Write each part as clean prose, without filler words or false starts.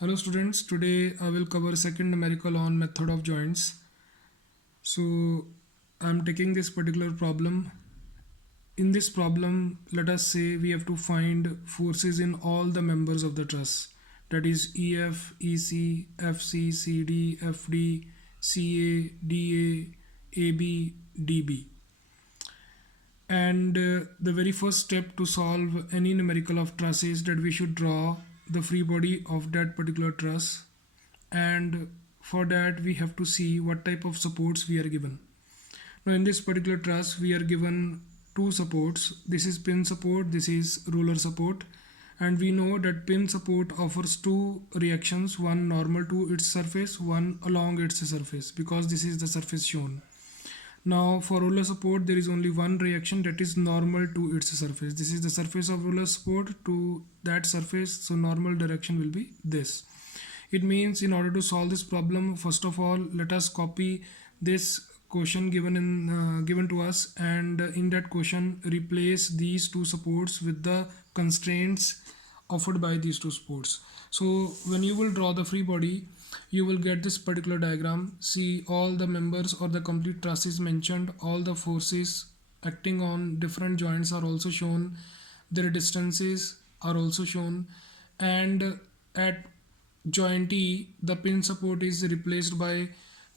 Hello students, today I will cover second numerical on method of joints. So I'm taking this particular problem. In this problem, let us say we have to find forces in all the members of the truss. That is EF, EC, FC, CD, FD, CA, DA, AB, DB. And the very first step to solve any numerical of truss is that we should draw the free body of that particular truss, and for that we have to see what type of supports we are given. Now in this particular truss we are given two supports. This is pin support, this is roller support, and we know that pin support offers two reactions, one normal to its surface, one along its surface, because this is the surface shown. Now for roller support there is only one reaction, that is normal to its surface. This is the surface of roller support to that surface, so normal direction will be this. It means in order to solve this problem, first of all let us copy this question given to us, and in that question replace these two supports with the constraints offered by these two supports. So when you will draw the free body, you will get this particular diagram. See, all the members or the complete truss is mentioned, all the forces acting on different joints are also shown, their distances are also shown, and at joint E the pin support is replaced by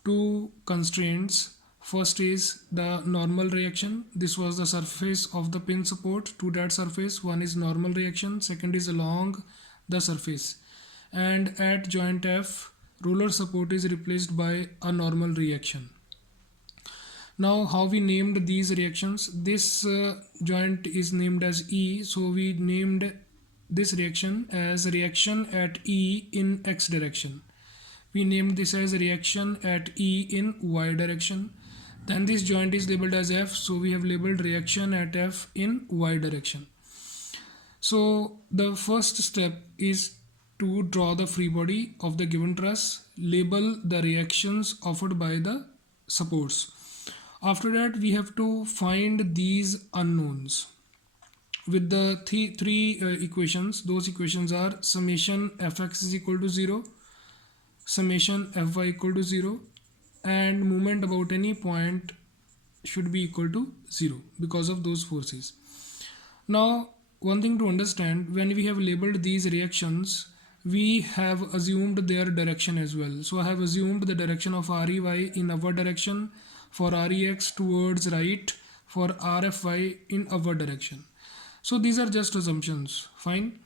two constraints. First is the normal reaction. This was the surface of the pin support to that surface. One is normal reaction, second is along the surface. And at joint F, roller support is replaced by a normal reaction. Now how we named these reactions? This joint is named as E, so we named this reaction as reaction at E in X direction. We named this as reaction at E in Y direction. Then this joint is labeled as F, so we have labeled reaction at F in Y direction. So the first step is to draw the free body of the given truss, label the reactions offered by the supports. After that we have to find these unknowns with the three equations. Those equations are summation fx is equal to 0, summation fy equal to 0, and moment about any point should be equal to 0 because of those forces. Now one thing to understand, when we have labeled these reactions, we have assumed their direction as well. So I have assumed the direction of REY in upward direction, for REX towards right, for RFY in upward direction. So these are just assumptions, fine.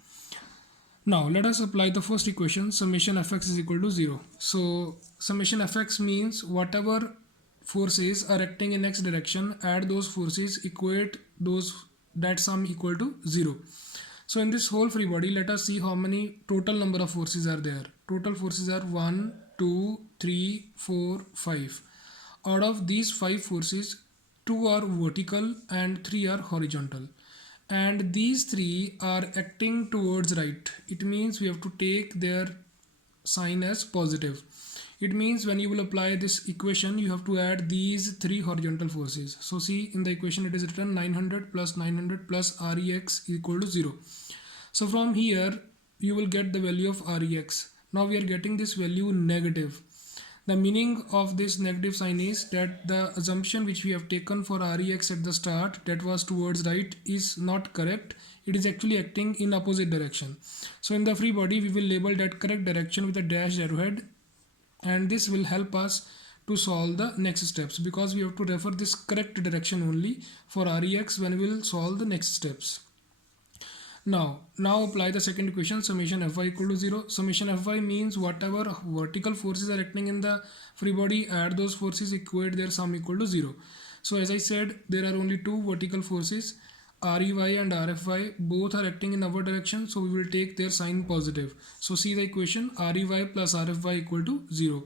Now let us apply the first equation, summation fx is equal to 0. So summation fx means whatever forces are acting in x direction, add those forces, equate those, that sum equal to 0. So in this whole free body, let us see how many total number of forces are there. Total forces are 1, 2, 3, 4, 5. Out of these 5 forces, 2 are vertical and 3 are horizontal. And these 3 are acting towards right. It means we have to take their sign as positive. It means when you will apply this equation, you have to add these 3 horizontal forces. So see, in the equation it is written 900 plus 900 plus Rex equal to 0. So from here you will get the value of Rex. Now we are getting this value negative. The meaning of this negative sign is that the assumption which we have taken for Rex at the start, that was towards right, is not correct. It is actually acting in opposite direction. So in the free body we will label that correct direction with a dashed arrowhead, and this will help us to solve the next steps, because we have to refer this correct direction only for Rex when we will solve the next steps. Now apply the second equation, summation fy equal to 0. Summation fy means whatever vertical forces are acting in the free body, add those forces, equate their sum equal to 0. So as I said, there are only two vertical forces, Rey and Rfy, both are acting in upward direction, so we will take their sign positive. So see the equation, Rey plus Rfy equal to 0.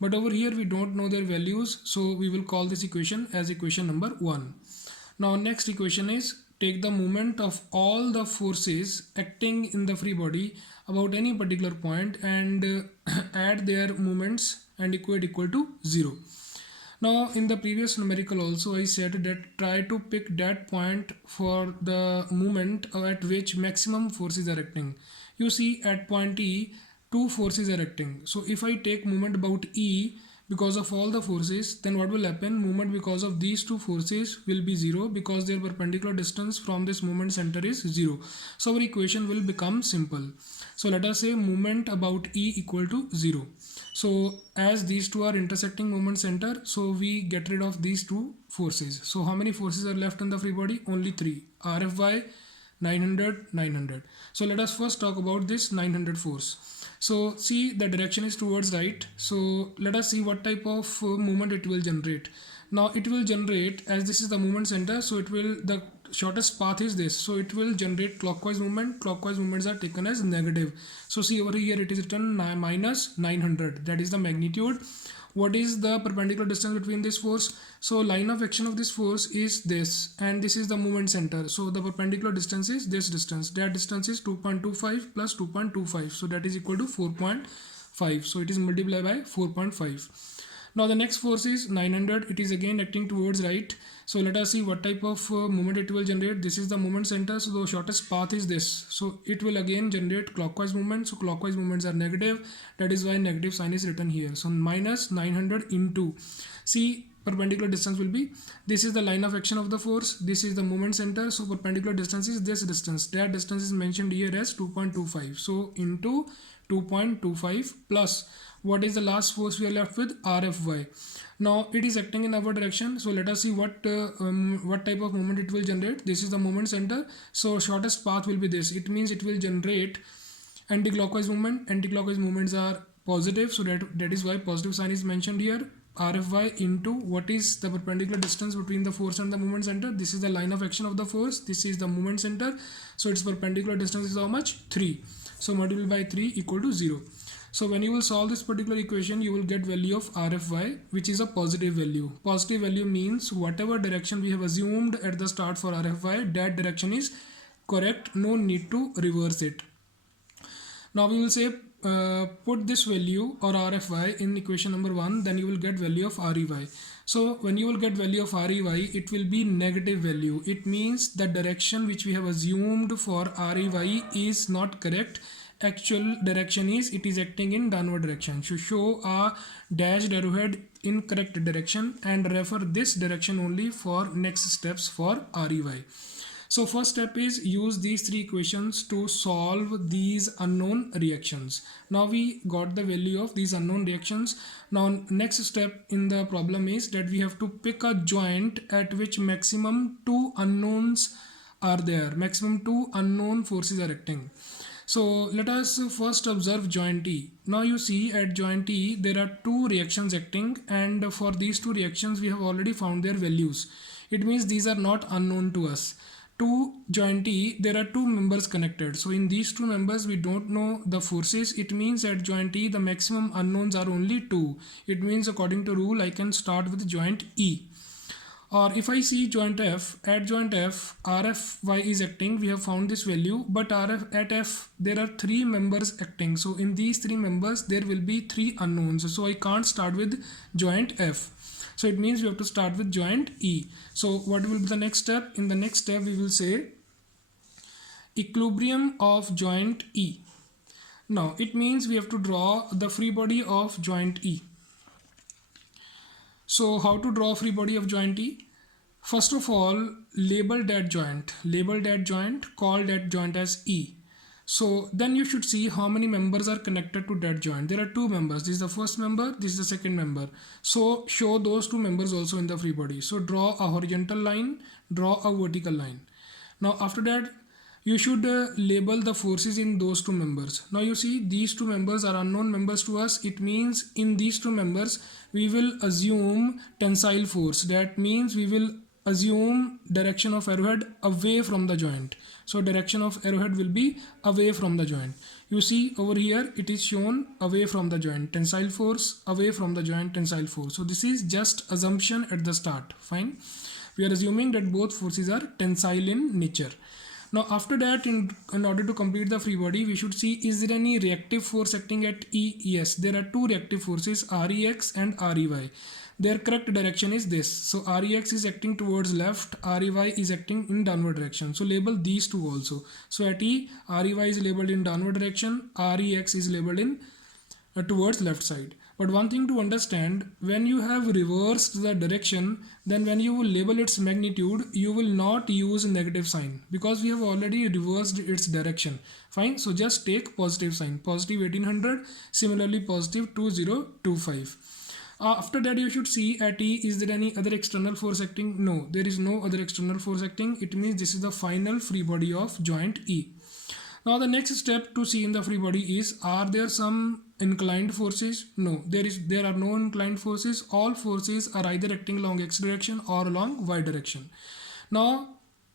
But over here we don't know their values, so we will call this equation as equation number 1. Now next equation is, take the moment of all the forces acting in the free body about any particular point and add their moments and equate equal to 0. Now in the previous numerical also I said that try to pick that point for the moment at which maximum forces are acting. You see, at point E two forces are acting. So if I take moment about E because of all the forces, then what will happen? Moment because of these two forces will be 0 because their perpendicular distance from this moment center is 0. So our equation will become simple. So let us say moment about E equal to 0. So as these two are intersecting moment center, so we get rid of these two forces. So how many forces are left in the free body? Only 3. RFY 900, 900. So let us first talk about this 900 force. So see, the direction is towards right. So let us see what type of movement it will generate. Now it will generate, as this is the movement center, so it will, the shortest path is this, so it will generate clockwise movement. Clockwise movements are taken as negative. So see over here it is written minus 900, that is the magnitude. What is the perpendicular distance between this force? So line of action of this force is this, and this is the movement center. So the perpendicular distance is this distance. That distance is 2.25 plus 2.25. So that is equal to 4.5. So it is multiplied by 4.5. Now the next force is 900. It is again acting towards right. So let us see what type of movement it will generate. This is the movement center. So the shortest path is this. So it will again generate clockwise movement. So clockwise movements are negative. That is why negative sign is written here. So minus 900 into, see, perpendicular distance will be, this is the line of action of the force, this is the movement center, so perpendicular distance is this distance. That distance is mentioned here as 2.25. So into 2.25 plus, what is the last force we are left with? RFY. Now it is acting in our direction. So let us see what type of movement it will generate. This is the movement center. So shortest path will be this. It means it will generate anti-clockwise movement. Anti-clockwise movements are positive. So that is why positive sign is mentioned here. RFY into, what is the perpendicular distance between the force and the movement center? This is the line of action of the force. This is the movement center. So its perpendicular distance is how much? 3. So multiplied by 3 equal to 0. So when you will solve this particular equation, you will get value of RFY, which is a positive value. Positive value means whatever direction we have assumed at the start for RFY, that direction is correct. No need to reverse it. Now we will say put this value or RFY in equation number 1, then you will get value of REY. So when you will get value of REY, it will be negative value. It means the direction which we have assumed for REY is not correct. Actual direction is, it is acting in downward direction. So show a dashed arrowhead in correct direction and refer this direction only for next steps for REY. So first step is use these three equations to solve these unknown reactions. Now we got the value of these unknown reactions. Now next step in the problem is that we have to pick a joint at which maximum 2 unknowns are there. Maximum 2 unknown forces are acting. So let us first observe joint E. Now you see at joint E there are 2 reactions acting, and for these 2 reactions we have already found their values. It means these are not unknown to us. To joint E there are 2 members connected. So in these 2 members we don't know the forces. It means at joint E the maximum unknowns are only 2. It means according to rule I can start with joint E. Or if I see joint F, at joint F, RFY is acting, we have found this value, but at F, there are 3 members acting. So in these 3 members, there will be 3 unknowns. So I can't start with joint F. So it means we have to start with joint E. So what will be the next step? In the next step, we will say equilibrium of joint E. Now it means we have to draw the free body of joint E. So how to draw free body of joint E? First of all, label that joint. Label that joint, call that joint as E. So then you should see how many members are connected to that joint. There are 2 members. This is the first member, this is the second member. So show those 2 members also in the free body. So draw a horizontal line, draw a vertical line. Now after that, you should label the forces in those 2 members. Now you see these 2 members are unknown members to us. It means in these 2 members we will assume tensile force. That means we will assume direction of arrowhead away from the joint. So direction of arrowhead will be away from the joint. You see over here it is shown away from the joint. Tensile force, away from the joint, tensile force. So this is just assumption at the start. Fine. We are assuming that both forces are tensile in nature. Now after that, in order to complete the free body, we should see, is there any reactive force acting at E? Yes, there are 2 reactive forces, REX and REY. their correct direction is this. So Rex is acting towards left, Rey is acting in downward direction. So label these two also. So at E, Rey is labeled in downward direction, Rex is labeled in towards left side. But one thing to understand, when you have reversed the direction, then when you will label its magnitude, you will not use negative sign because we have already reversed its direction. Fine, so just take positive sign, positive 1800, similarly positive 2025. After that you should see at E, is there any other external force acting? No, there is no other external force acting. It means this is the final free body of joint E. Now the next step to see in the free body is, are there some inclined forces? No, there are no inclined forces. All forces are either acting along x direction or along y direction. Now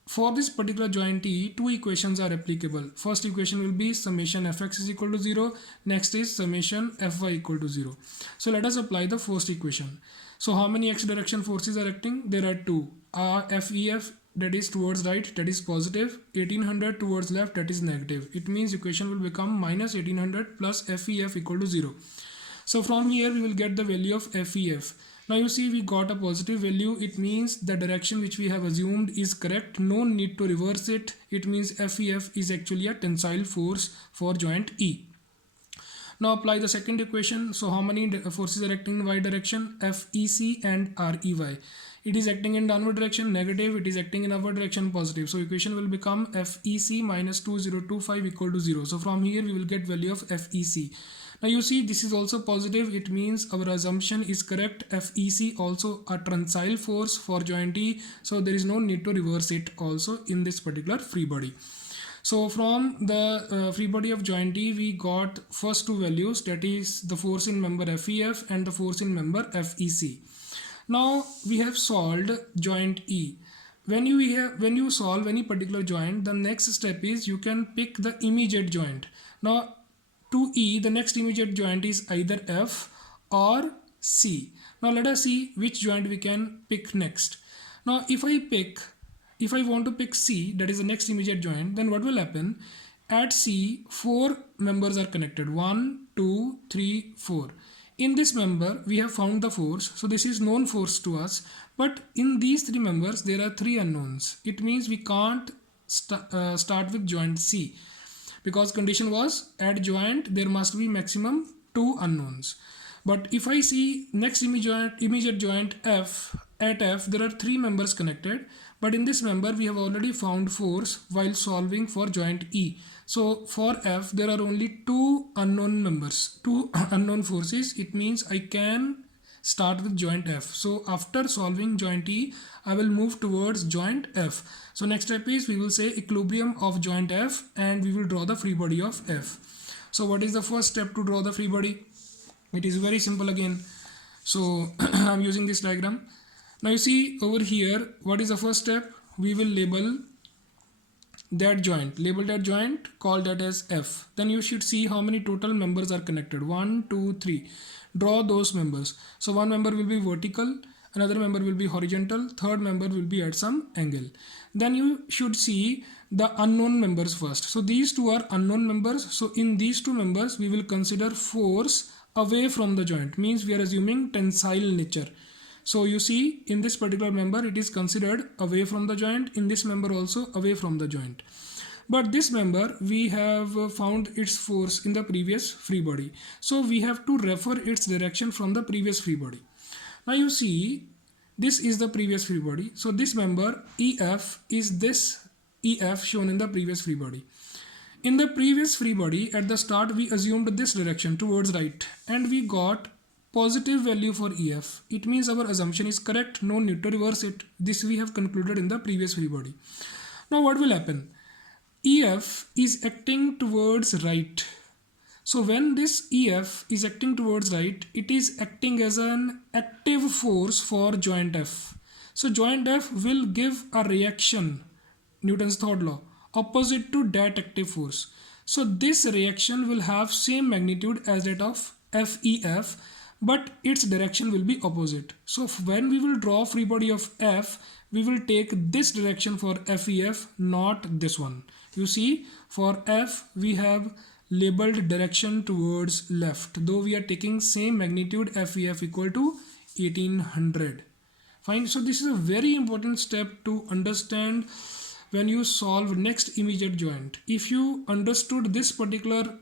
for this particular joint E, two equations are applicable. First equation will be summation fx is equal to 0. Next is summation fy equal to 0. So let us apply the first equation. So how many x direction forces are acting? There are two. Fef, that is towards right, that is positive, 1800 towards left, that is negative. It means equation will become minus 1800 plus Fef equal to 0. So from here we will get the value of Fef. Now you see we got a positive value. It means the direction which we have assumed is correct. No need to reverse it. It means Fef is actually a tensile force for joint E. Now apply the second equation. So how many forces are acting in y direction? Fec and Rey. It is acting in downward direction, negative. It is acting in upward direction, positive. So equation will become Fec minus 2025 equal to 0. So from here we will get value of Fec. Now you see this is also positive. It means our assumption is correct. Fec also a tensile force for joint E. So there is no need to reverse it also in this particular free body. So from the free body of joint E, we got first two values, that is the force in member Fef and the force in member Fec. Now we have solved joint E. When you solve any particular joint, the next step is you can pick the immediate joint. Now to E, the next immediate joint is either F or C. Now let us see which joint we can pick next. Now if I want to pick C, that is the next immediate joint, then what will happen? At C, 4 members are connected. 1, 2, 3, 4. In this member, we have found the force. So this is known force to us. But in these 3 members, there are 3 unknowns. It means we can't start with joint C. Because condition was at joint, there must be maximum 2 unknowns. But if I see next immediate joint F, at F, there are 3 members connected. But in this member, we have already found force while solving for joint E. So for F, there are only 2 unknown members, 2 unknown forces. It means I can start with joint F. So after solving joint E, I will move towards joint F. So next step is we will say equilibrium of joint F and we will draw the free body of F. So what is the first step to draw the free body? It is very simple again. So I'm using this diagram. Now you see over here, what is the first step? We will label that joint, call that as F. Then you should see how many total members are connected. 1, 2, 3. Draw those members. So one member will be vertical, another member will be horizontal, third member will be at some angle. Then you should see the unknown members first. So these two are unknown members. So in these 2 members, we will consider force away from the joint. Means we are assuming tensile nature. So you see in this particular member, it is considered away from the joint. In this member also away from the joint. But this member, we have found its force in the previous free body. So we have to refer its direction from the previous free body. Now you see, this is the previous free body. So this member EF is this EF shown in the previous free body. In the previous free body, at the start, we assumed this direction towards right. And we got positive value for EF. It means our assumption is correct. No need to reverse it. This we have concluded in the previous free body. Now what will happen? EF is acting towards right. So when this EF is acting towards right, it is acting as an active force for joint F. So joint F will give a reaction, Newton's third law, opposite to that active force. So this reaction will have same magnitude as that of FEF, but its direction will be opposite. So when we will draw free body of F, we will take this direction for FEF, not this one. You see, for F, we have labeled direction towards left, though we are taking same magnitude FEF equal to 1800. Fine. So this is a very important step to understand when you solve next immediate joint. If you understood this particular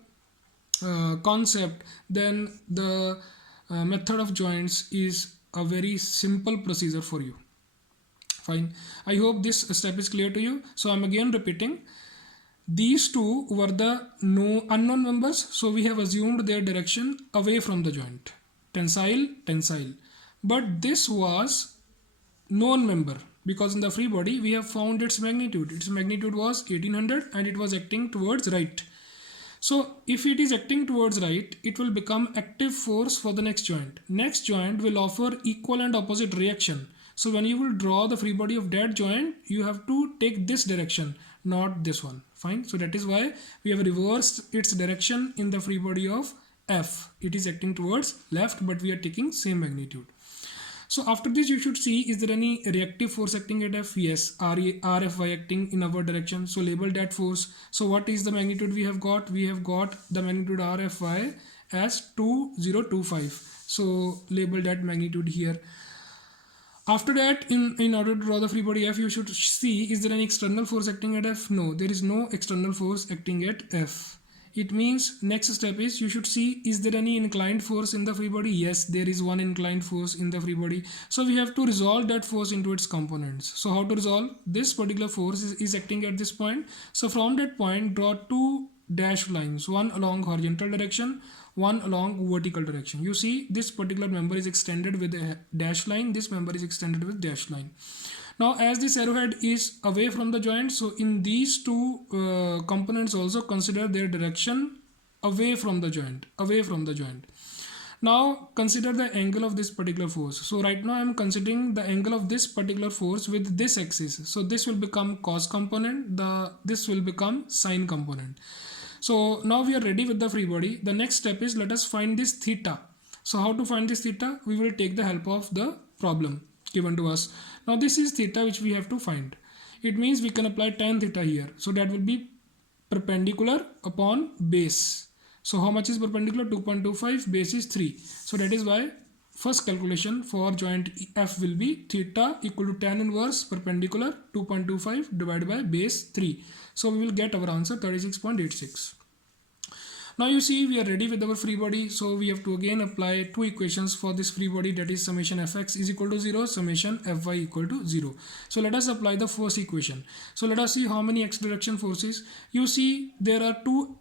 concept, then the method of joints is a very simple procedure for you. Fine. I hope this step is clear to you. So I'm again repeating. These two were the unknown members, so we have assumed their direction away from the joint. Tensile, tensile. But this was known member, because in the free body we have found its magnitude. Its magnitude was 1800 and it was acting towards right. So if it is acting towards right, it will become active force for the next joint. Next joint will offer equal and opposite reaction. So when you will draw the free body of that joint, you have to take this direction, not this one. Fine. So that is why we have reversed its direction in the free body of F. It is acting towards left, but we are taking same magnitude. So after this you should see, is there any reactive force acting at F? Yes, RFY acting in our direction. So label that force. So what is the magnitude we have got? We have got the magnitude RFY as 2025. So label that magnitude here. After that, in order to draw the free body F, you should see, is there any external force acting at F? No, there is no external force acting at F. It means next step is you should see, is there any inclined force in the free body? Yes, there is one inclined force in the free body. So we have to resolve that force into its components. So how to resolve? This particular force is acting at this point. So from that point, draw two dashed lines, one along horizontal direction, one along vertical direction. You see this particular member is extended with a dashed line. This member is extended with dashed line. Now as this arrowhead is away from the joint, so in these two components also consider their direction away from the joint, Now consider the angle of this particular force. So right now I am considering the angle of this particular force with this axis. So this will become cos component, this will become sine component. So now we are ready with the free body. The next step is, let us find this theta. So how to find this theta? We will take the help of the problem given to us. Now this is theta which we have to find. It means we can apply tan theta here. So that will be perpendicular upon base. So how much is perpendicular? 2.25, base is 3. So that is why first calculation for joint F will be theta equal to tan inverse perpendicular 2.25 divided by base 3. So we will get our answer 36.86. Now you see we are ready with our free body. So we have to again apply two equations for this free body, that is summation fx is equal to 0, summation fy equal to 0. So let us apply the first equation. So let us see how many x direction forces. You see there are two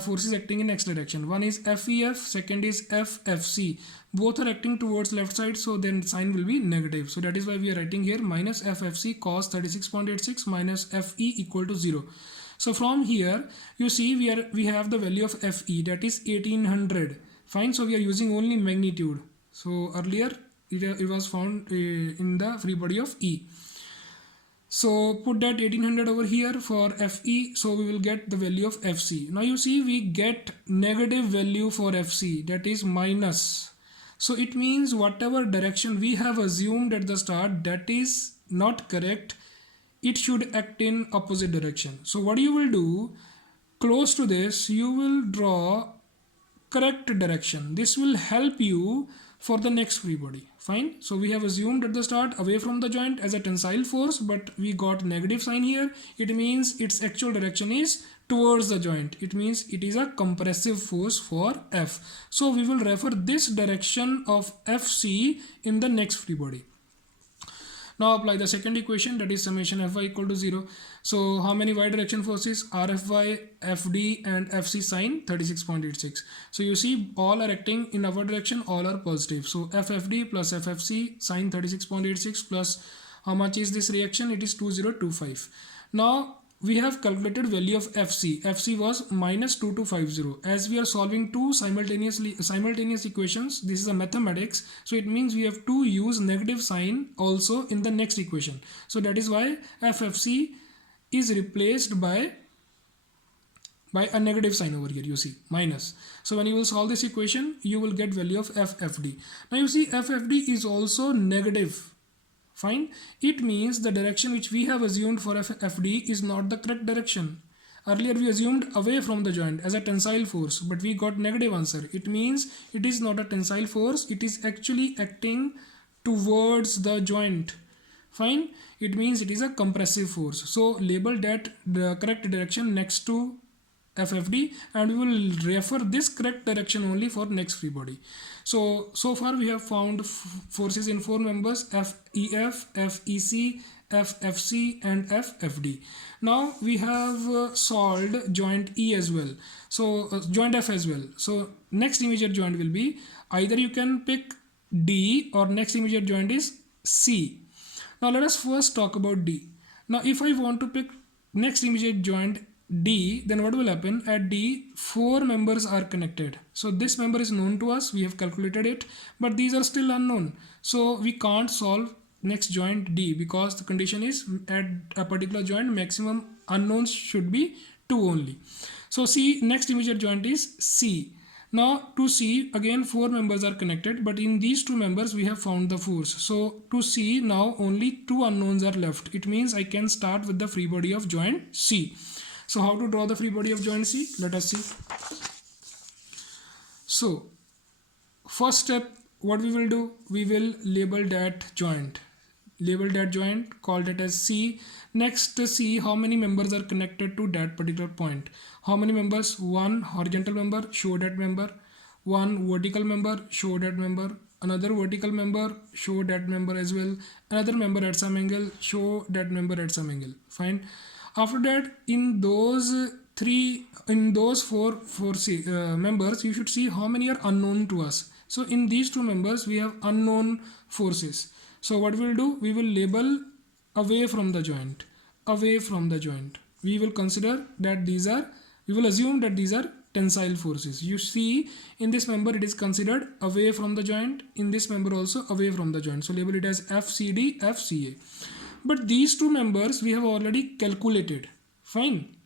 forces acting in x direction. One is FEF, second is FFC. Both are acting towards left side, so then sign will be negative. So that is why we are writing here minus FFC cos 36.86 minus FE equal to 0. So from here you see we have the value of FE, that is 1800. Fine. So we are using only magnitude. So earlier it was found in the free body of E. So put that 1800 over here for FE, so we will get the value of FC. Now you see we get negative value for FC, that is minus. So it means whatever direction we have assumed at the start, that is not correct. It should act in opposite direction. So what you will do, close to this you will draw correct direction. This will help you for the next free body. Fine. So we have assumed at the start away from the joint as a tensile force, but we got negative sign here. It means its actual direction is towards the joint. It means it is a compressive force for F. So we will refer this direction of FC in the next free body. Now apply the second equation, that is summation Fy equal to 0. So how many y direction forces? RFY, FD and FC sine 36.86. So you see all are acting in our direction, all are positive. So FFD plus FFC sine 36.86 plus how much is this reaction? It is 2025. Now we have calculated value of FC. FC was minus 2250. As we are solving two simultaneous equations, this is a mathematics. So it means we have to use negative sign also in the next equation. So that is why FFC is replaced by a negative sign over here. You see minus. So when you will solve this equation, you will get value of FFD. Now you see FFD is also negative. Fine. It means the direction which we have assumed for FD is not the correct direction. Earlier we assumed away from the joint as a tensile force, but we got negative answer. It means it is not a tensile force. It is actually acting towards the joint. Fine, it means it is a compressive force. So label that the correct direction next to FFD, and we will refer this correct direction only for next free body. So far we have found forces in four members: FEF, FEC, FFC and FFD. Now we have solved joint E as well, so joint F as well. So next immediate joint will be, either you can pick D or next immediate joint is C. Now let us first talk about D. Now if I want to pick next immediate joint D, then what will happen? At D, four members are connected. So this member is known to us, we have calculated it, but these are still unknown. So we can't solve next joint D, because the condition is at a particular joint maximum unknowns should be 2 only. So C, next immediate joint is C. Now to C, again four members are connected, but in these two members we have found the force. So to C, now only two unknowns are left. It means I can start with the free body of joint C. So how to draw the free body of joint C? Let us see. So first step, what we will do? We will label that joint. Label that joint, call that as C. Next, see how many members are connected to that particular point. How many members? One horizontal member, show that member. One vertical member, show that member. Another vertical member, show that member as well. Another member at some angle, show that member at some angle. Fine. After that, in those four members, you should see how many are unknown to us. So in these two members, we have unknown forces. So what we will do? We will label away from the joint. Away from the joint. We will consider that we will assume that these are tensile forces. You see, in this member it is considered away from the joint. In this member also away from the joint. So label it as FCD, FCA. But these two members we have already calculated. Fine.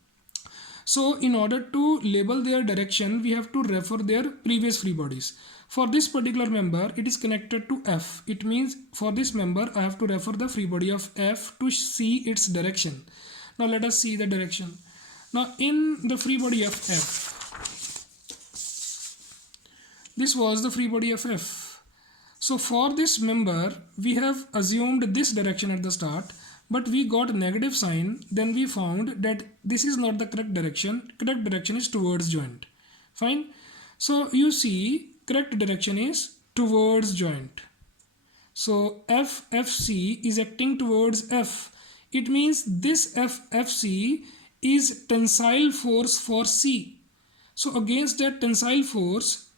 So in order to label their direction, we have to refer their previous free bodies. For this particular member, it is connected to F. It means for this member, I have to refer the free body of F to see its direction. Now let us see the direction. Now in the free body of F, this was the free body of F. So for this member, we have assumed this direction at the start, but we got negative sign. Then we found that this is not the correct direction. Correct direction is towards joint. Fine. So you see, correct direction is towards joint. So FFC is acting towards F. It means this FFC is tensile force for C. So against that tensile force,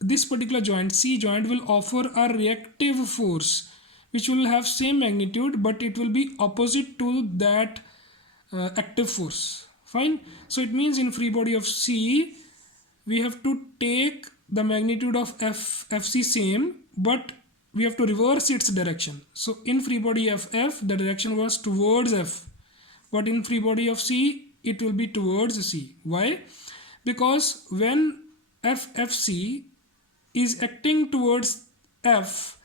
this particular joint, C joint, will offer a reactive force which will have same magnitude, but it will be opposite to that active force. Fine. So it means in free body of C, we have to take the magnitude of FC same, but we have to reverse its direction. So in free body of F, the direction was towards F, but in free body of C, it will be towards C. Why? Because when FFC is acting towards F,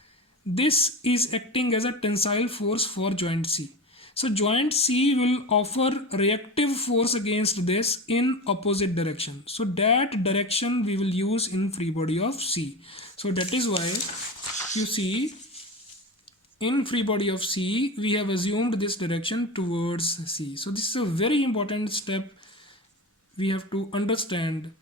this is acting as a tensile force for joint C. So joint C will offer reactive force against this in opposite direction. So that direction we will use in free body of C. So that is why you see in free body of C, we have assumed this direction towards C. So this is a very important step we have to understand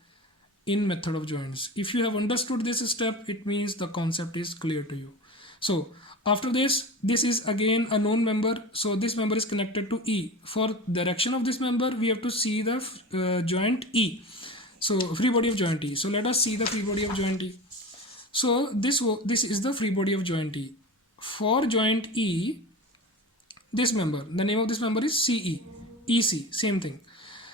in method of joints. If you have understood this step, it means the concept is clear to you. So after this is again a known member. So this member is connected to E. For direction of this member, we have to see the joint E. So free body of joint E. So let us see the free body of joint E. So this is the free body of joint E. For joint E, this member, the name of this member is CE, EC, same thing.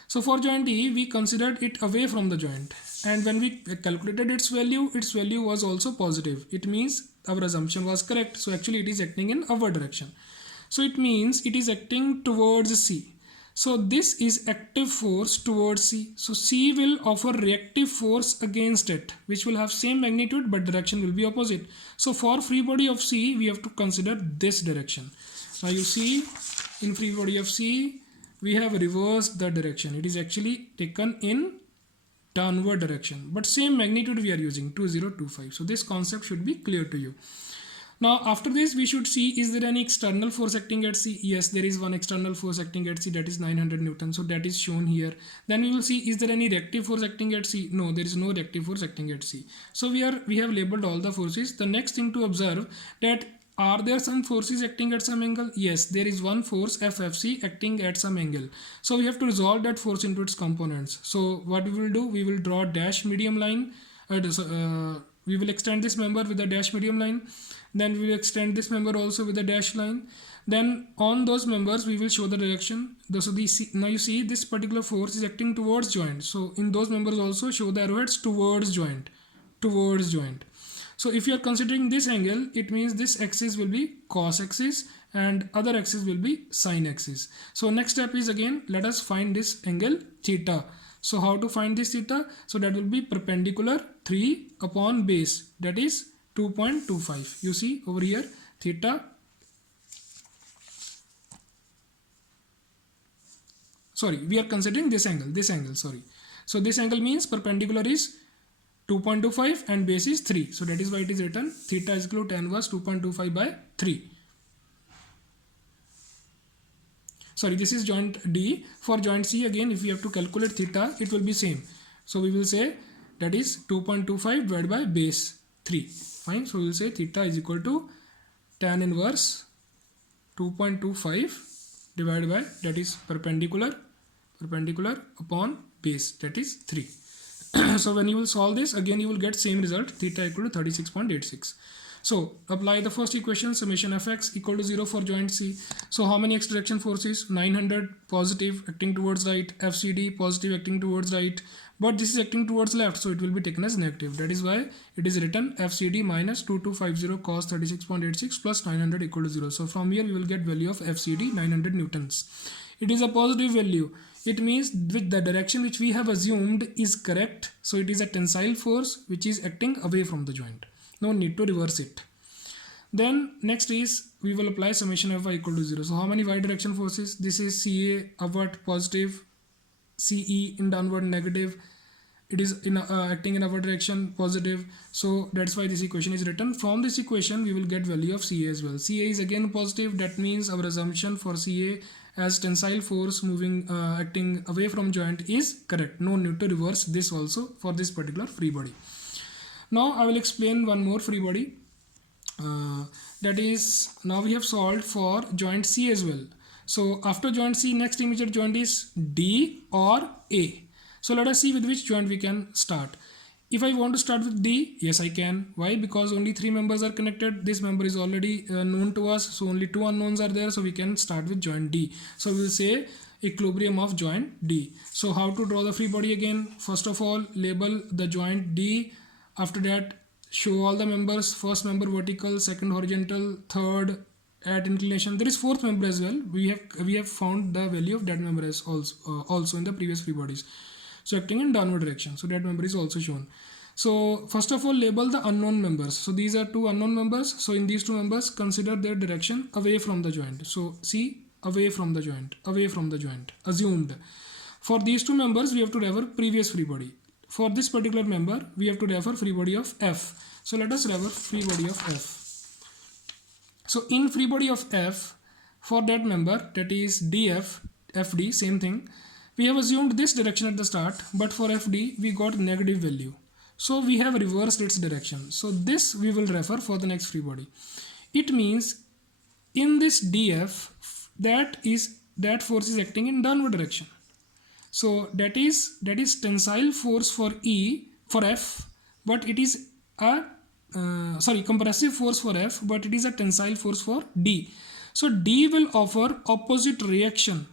So for joint E, we considered it away from the joint, and when we calculated its value was also positive. It means our assumption was correct. So actually it is acting in our direction. So it means it is acting towards C. So this is active force towards C. So C will offer reactive force against it, which will have same magnitude but direction will be opposite. So for free body of C, we have to consider this direction. Now you see in free body of C, we have reversed the direction. It is actually taken in downward direction, but same magnitude we are using 2025. So this concept should be clear to you. Now after this we should see, is there any external force acting at C? Yes, there is one external force acting at C, that is 900 Newton. So that is shown here. Then we will see, is there any reactive force acting at C? No, there is no reactive force acting at C. So we have labeled all the forces. The next thing to observe, that are there some forces acting at some angle? Yes, there is one force FFC acting at some angle. So we have to resolve that force into its components. So what we will do, we will draw dash medium line. We will extend this member with a dash medium line. Then we will extend this member also with a dash line. Then on those members we will show the direction. So now you see this particular force is acting towards joint. So in those members also show the arrowheads towards joint. Towards joint. So if you are considering this angle, it means this axis will be cos axis and other axis will be sin axis. So next step is, again, let us find this angle theta. So how to find this theta? So that will be perpendicular 3 upon base, that is 2.25. You see over here, theta. Sorry, we are considering this angle, sorry. So this angle means perpendicular is 2.25 and base is 3. So that is why it is written theta is equal to tan inverse 2.25 by 3. Sorry, this is joint D. For joint C, again, if we have to calculate theta, it will be same. So we will say that is 2.25 divided by base 3. Fine. So we will say theta is equal to tan inverse 2.25 divided by, that is perpendicular upon base, that is 3. So when you will solve this, again you will get same result, theta equal to 36.86. So apply the first equation, summation fx equal to 0 for joint C. So how many x direction forces? 900 positive acting towards right, FCD positive acting towards right, but this is acting towards left, so it will be taken as negative. That is why it is written FCD minus 2250 cos 36.86 plus 900 equal to 0. So from here we will get value of FCD 900 newtons. It is a positive value. It means with the direction which we have assumed is correct. So it is a tensile force which is acting away from the joint. No need to reverse it. Then next is, we will apply summation Fy equal to 0. So how many y direction forces? This is CA upward positive, CE in downward negative. It is in acting in upward direction positive. So that's why this equation is written. From this equation we will get value of CA as well. CA is again positive. That means our assumption for CA as tensile force moving acting away from joint is correct. No need to reverse this also for this particular free body. Now I will explain one more free body. That is, now we have solved for joint C as well. So after joint C, next immediate joint is D or A. So let us see with which joint we can start. If I want to start with D, yes I can. Why? Because only 3 members are connected. This member is already known to us. So only 2 unknowns are there. So we can start with joint D. So we will say equilibrium of joint D. So how to draw the free body again? First of all, label the joint D. After that, show all the members. First member vertical, second horizontal, third at inclination. There is fourth member as well. We have found the value of that member as also in the previous free bodies. So acting in downward direction. So that member is also shown. So first of all, label the unknown members. So these are 2 unknown members. So in these 2 members, consider their direction away from the joint. So see, away from the joint, assumed. For these 2 members, we have to refer previous free body. For this particular member, we have to refer free body of F. So let us refer free body of F. So in free body of F, for that member, that is DF, FD, same thing. We have assumed this direction at the start, but for FD, we got negative value. So we have reversed its direction. So this we will refer for the next free body. It means in this DF, that force is acting in downward direction. So that is tensile force for F, but it is a compressive force for F, but it is a tensile force for D. So D will offer opposite reaction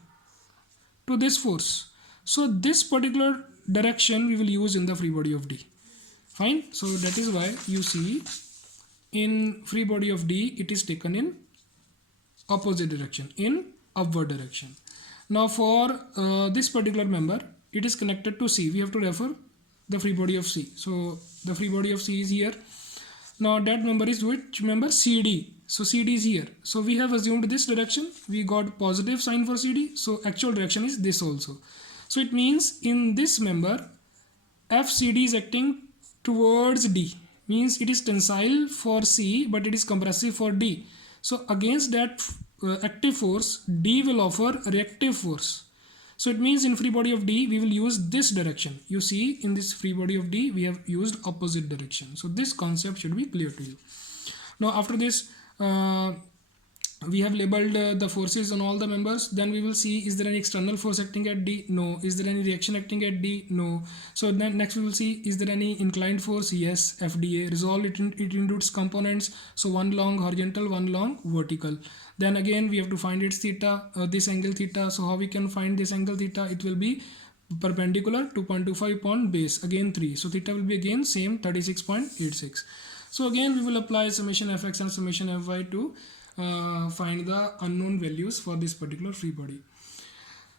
to this force. So this particular direction we will use in the free body of D. Fine. So that is why you see in free body of D it is taken in opposite direction, in upward direction. Now for this particular member, it is connected to C. We have to refer the free body of C. So the free body of C is here. Now that member is which member? CD. So CD is here. So we have assumed this direction. We got positive sign for CD. So actual direction is this also. So it means in this member, FCD is acting towards D. means it is tensile for C but it is compressive for D. So against that active force, D will offer reactive force. So it means in free body of D we will use this direction. You see in this free body of D we have used opposite direction. So this concept should be clear to you. Now after this we have labeled the forces on all the members. Then we will see, is there any external force acting at D? No. Is there any reaction acting at D? No. So then next we will see, is there any inclined force? Yes. FDA. Resolve it into its components. So one long horizontal, one long vertical. Then again we have to find its theta, this angle theta. So how we can find this angle theta? It will be perpendicular 2.25 upon base, again 3. So theta will be again same 36.86. So again we will apply summation fx and summation fy to find the unknown values for this particular free body.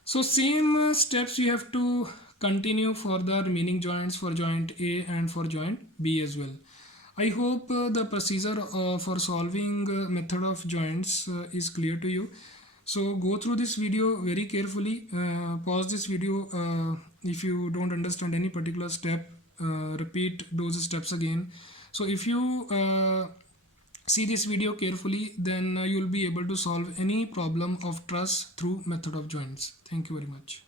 So same steps you have to continue for the remaining joints, for joint A and for joint B as well. I hope the procedure for solving method of joints is clear to you. So go through this video very carefully. Pause this video if you don't understand any particular step. Repeat those steps again. So if you see this video carefully, then you will be able to solve any problem of truss through method of joints. Thank you very much.